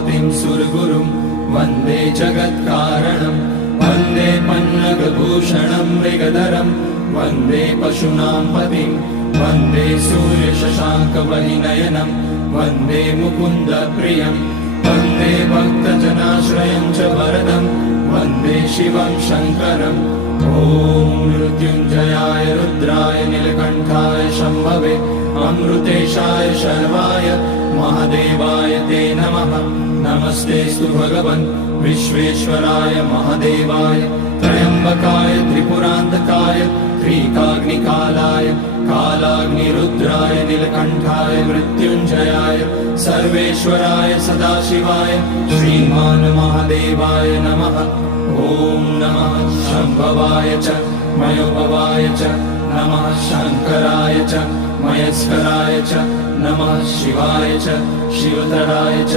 पतिं सुरगुरुं वन्दे जगत्कारणं वन्दे पन्नगभूषणं मृगधरं वन्दे पशूनां पतिं वन्दे सूर्यशशाङ्कवलिनयनं वन्दे मुकुन्दप्रियं वन्दे भक्तजनाश्रयं च वरदं वन्दे शिवं शङ्करम् ॐ मृत्युञ्जयाय रुद्राय नीलकण्ठाय शम्भवे अमृतेशाय शर्वाय महादेवाय ते नमः। नमस्तेऽस्तु भगवन् विश्वेश्वराय महादेवाय त्र्यम्बकाय त्रिपुरान्तकाय त्रिकाग्निकालाय कालाग्निरुद्राय नीलकण्ठाय मृत्युञ्जयाय सर्वेश्वराय सदाशिवाय श्रीमान् महादेवाय नमः। ॐ नमः शम्भवाय च मयोभवाय च नमः शङ्कराय च मयस्कराय च नमः शिवाय च शिवतराय च